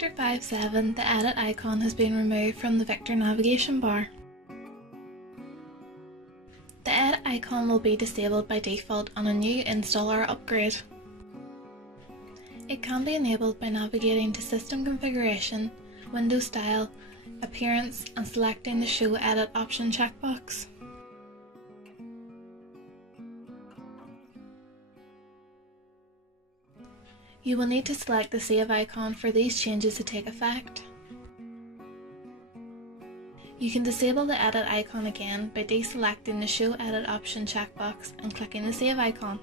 Victor 5.7, the edit icon has been removed from the Victor navigation bar. The edit icon will be disabled by default on a new install or upgrade. It can be enabled by navigating to System Configuration, Window Style, Appearance and selecting the Show Edit option checkbox. You will need to select the save icon for these changes to take effect. You can disable the edit icon again by deselecting the Show Edit option checkbox and clicking the save icon.